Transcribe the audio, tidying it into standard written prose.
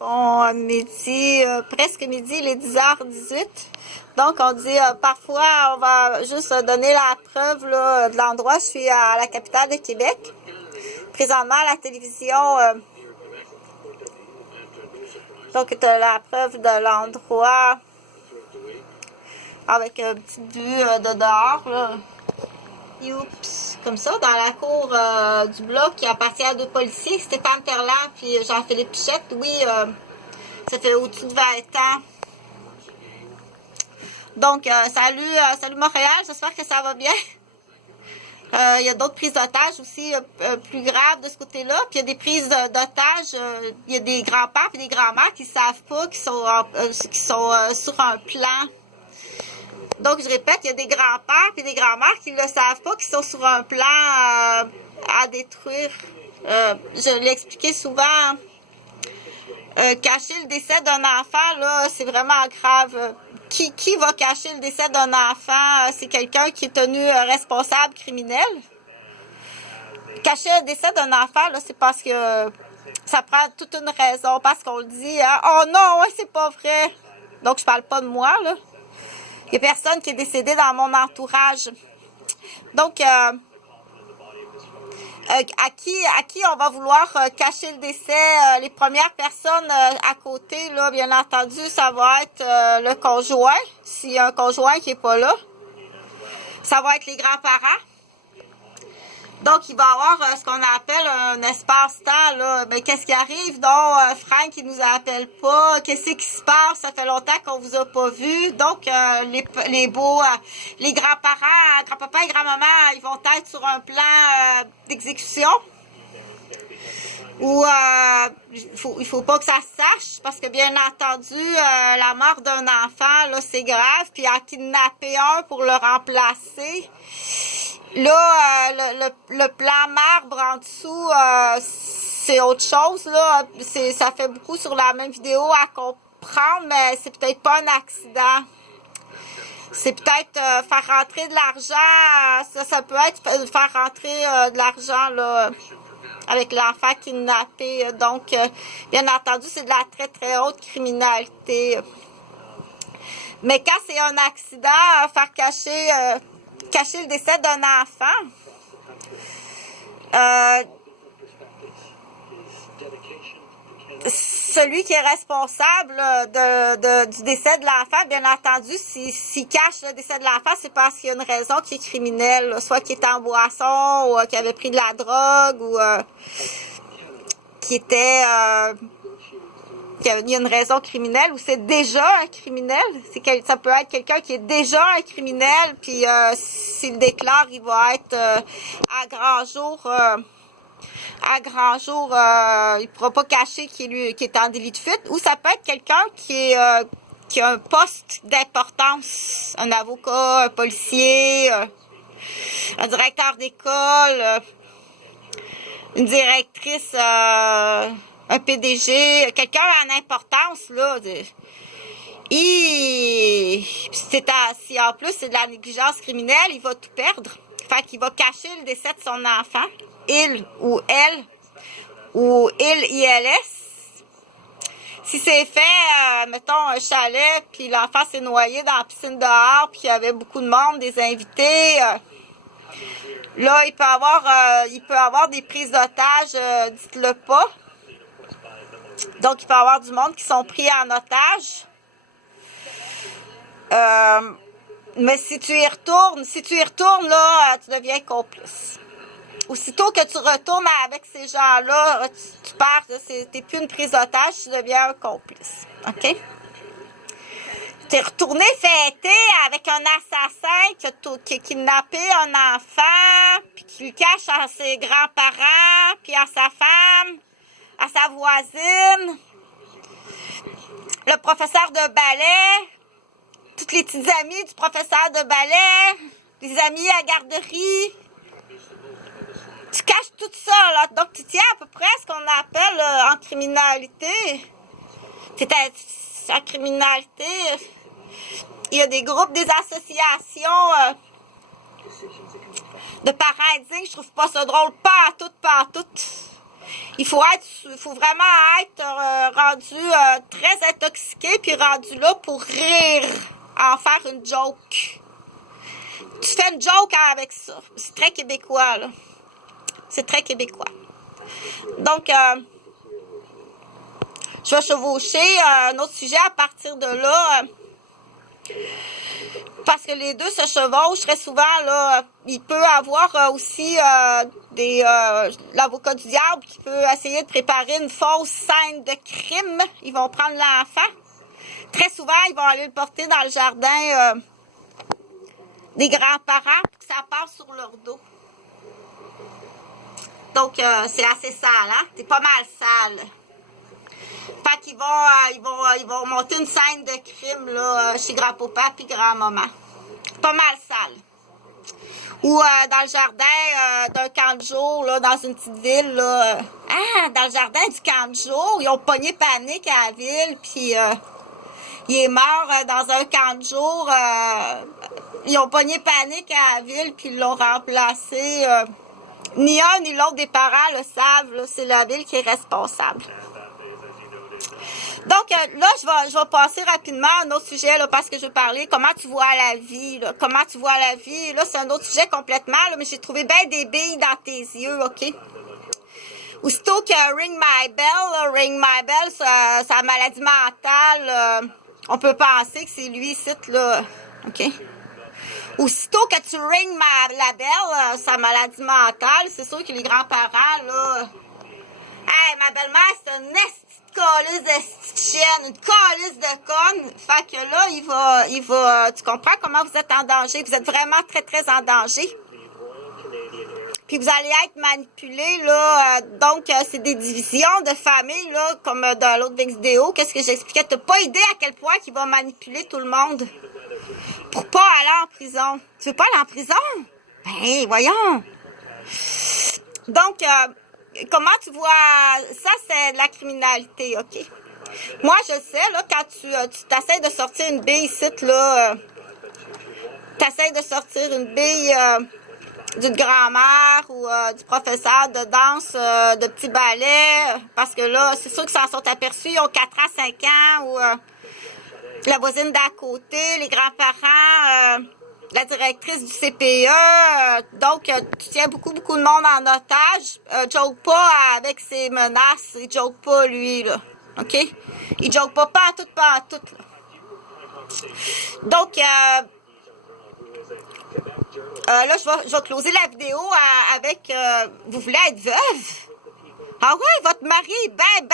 Bon, midi, presque midi, il est 10h18. Donc, on dit parfois, on va juste donner la preuve là, de l'endroit. Je suis à la capitale de Québec. Présentement, à la télévision, donc, tu as la preuve de l'endroit avec une petite vue de dehors. Là. Oups, comme ça, dans la cour du bloc qui appartient à deux policiers, Stéphane Ferland puis Jean-Philippe Pichette. Oui, ça fait au-dessus de 20 ans. Donc, salut Montréal, j'espère que ça va bien. Il y a d'autres prises d'otages aussi plus graves de ce côté-là. Puis il y a des prises d'otages, il y a des grands-pères et des grands-mères qui savent pas, qui sont sur un plan. Donc, je répète, il y a des grands-pères et des grands-mères qui ne le savent pas, qui sont sur un plan à détruire. Je l'ai expliqué souvent. Cacher le décès d'un enfant, là, c'est vraiment grave. Qui va cacher le décès d'un enfant? C'est quelqu'un qui est tenu responsable criminel. Cacher le décès d'un enfant, là, c'est parce que ça prend toute une raison, parce qu'on le dit, hein? Oh non, ouais, c'est pas vrai. Donc, je parle pas de moi, là. Il y a personne qui est décédé dans mon entourage. Donc, à qui on va vouloir cacher le décès? Les premières personnes à côté, là, bien entendu, ça va être le conjoint, s'il y a un conjoint qui est pas là. Ça va être les grands-parents. Donc, il va y avoir ce qu'on appelle un espace-temps, là. Ben, qu'est-ce qui arrive? Donc, Frank, il nous appelle pas. Qu'est-ce qui se passe? Ça fait longtemps qu'on vous a pas vu. Donc, les grands-parents, grand-papa et grand-maman, ils vont être sur un plan d'exécution. Ou il faut pas que ça se sache, parce que bien entendu, la mort d'un enfant, là, c'est grave. Puis en kidnapper un pour le remplacer. Là, le plan marbre en dessous, c'est autre chose, là. Ça fait beaucoup sur la même vidéo à comprendre, mais c'est peut-être pas un accident. C'est peut-être faire rentrer de l'argent. Ça peut être faire rentrer de l'argent, là, avec l'enfant kidnappé. Donc, bien entendu, c'est de la très, très haute criminalité. Mais quand c'est un accident, faire cacher le décès d'un enfant, celui qui est responsable du décès de l'enfant, bien entendu, s'il cache le décès de l'enfant, c'est parce qu'il y a une raison qui est criminelle, là, soit qu'il était en boisson, ou qu'il avait pris de la drogue, ou qu'il y a une raison criminelle, ou c'est déjà un criminel. Ça peut être quelqu'un qui est déjà un criminel, puis s'il déclare, il va être à grand jour. Il ne pourra pas cacher qu'il est en délit de fuite. Ou ça peut être quelqu'un qui a un poste d'importance, un avocat, un policier, un directeur d'école, une directrice, un PDG, quelqu'un en importance, là. Si en plus c'est de la négligence criminelle, il va tout perdre. Fait qu'il va cacher le décès de son enfant, il ou elle, ou ILS. Si c'est fait, mettons, un chalet, puis l'enfant s'est noyé dans la piscine dehors, puis il y avait beaucoup de monde, des invités, là, il peut avoir des prises d'otages, dites-le pas. Donc, il peut y avoir du monde qui sont pris en otage. Mais si tu y retournes, là, tu deviens complice. Aussitôt que tu retournes avec ces gens-là, tu pars, t'es plus une prise d'otage, tu deviens un complice. OK? T'es retourné fêter avec un assassin qui a kidnappé un enfant, puis qui lui cache à ses grands-parents, puis à sa femme, à sa voisine, le professeur de ballet, toutes les petites amies du professeur de ballet, les amis à la garderie. Tu caches tout ça, là. Donc, tu tiens à peu près ce qu'on appelle en criminalité. En criminalité, il y a des groupes, des associations de parents indignes. Je trouve pas ça drôle. Pas à tout. Il faut vraiment être rendu très intoxiqué, puis rendu là pour rire, en faire une joke. Tu fais une joke avec ça. C'est très québécois, là. C'est très québécois. Donc, je vais chevaucher un autre sujet à partir de là. Parce que les deux se chevauchent très souvent, là. Il peut avoir aussi l'avocat du diable qui peut essayer de préparer une fausse scène de crime. Ils vont prendre l'enfant. Très souvent, ils vont aller le porter dans le jardin des grands-parents pour que ça passe sur leur dos. Donc, c'est assez sale, hein? C'est pas mal sale. Fait qu'ils vont monter une scène de crime là, chez grand-papa puis grand-maman. Pas mal sale. Ou dans le jardin d'un camp de jour, là, dans une petite ville. Là, dans le jardin du camp de jour, ils ont pogné Panique à la ville, puis il est mort dans un camp de jour. Ils ont pogné Panique à la ville, puis ils l'ont remplacé. Ni un ni l'autre des parents le savent, c'est la ville qui est responsable. Donc là, je vais passer rapidement à un autre sujet là, parce que je vais parler comment tu vois la vie. Là, comment tu vois la vie. Là, c'est un autre sujet complètement, là, mais j'ai trouvé bien des billes dans tes yeux, OK? Aussitôt que Ring My Bell, sa maladie mentale, on peut penser que c'est lui ici, là, OK? Aussitôt que tu ring la belle, sa maladie mentale, c'est sûr que les grands-parents, là... Hey, ma belle-mère, c'est une calice de chienne, une calice de conne. Fait que là, il va... Tu comprends comment vous êtes en danger? Vous êtes vraiment très, très en danger. Puis vous allez être manipulé, là. Donc, c'est des divisions de famille, là, comme dans l'autre vidéo. Qu'est-ce que j'expliquais? T'as pas idée à quel point il va manipuler tout le monde pour pas aller en prison. Tu veux pas aller en prison? Ben, voyons. Donc, comment tu vois ça? C'est de la criminalité, OK? Moi, je sais, là, quand tu t'essayes de sortir une bille ici, là, t'essayes de sortir une bille d'une grand-mère ou du professeur de danse, de petit ballet, parce que là, c'est sûr qu'ils s'en sont aperçus, ils ont 4 ans, 5 ans, ou la voisine d'à côté, les grands-parents, la directrice du CPE, donc tu tiens beaucoup de monde en otage. Joke pas avec ses menaces, il joke pas lui, là, OK? Il joke pas à tout, là. Donc, là, je vais closer la vidéo avec vous voulez être veuve? Ah ouais, votre mari est ben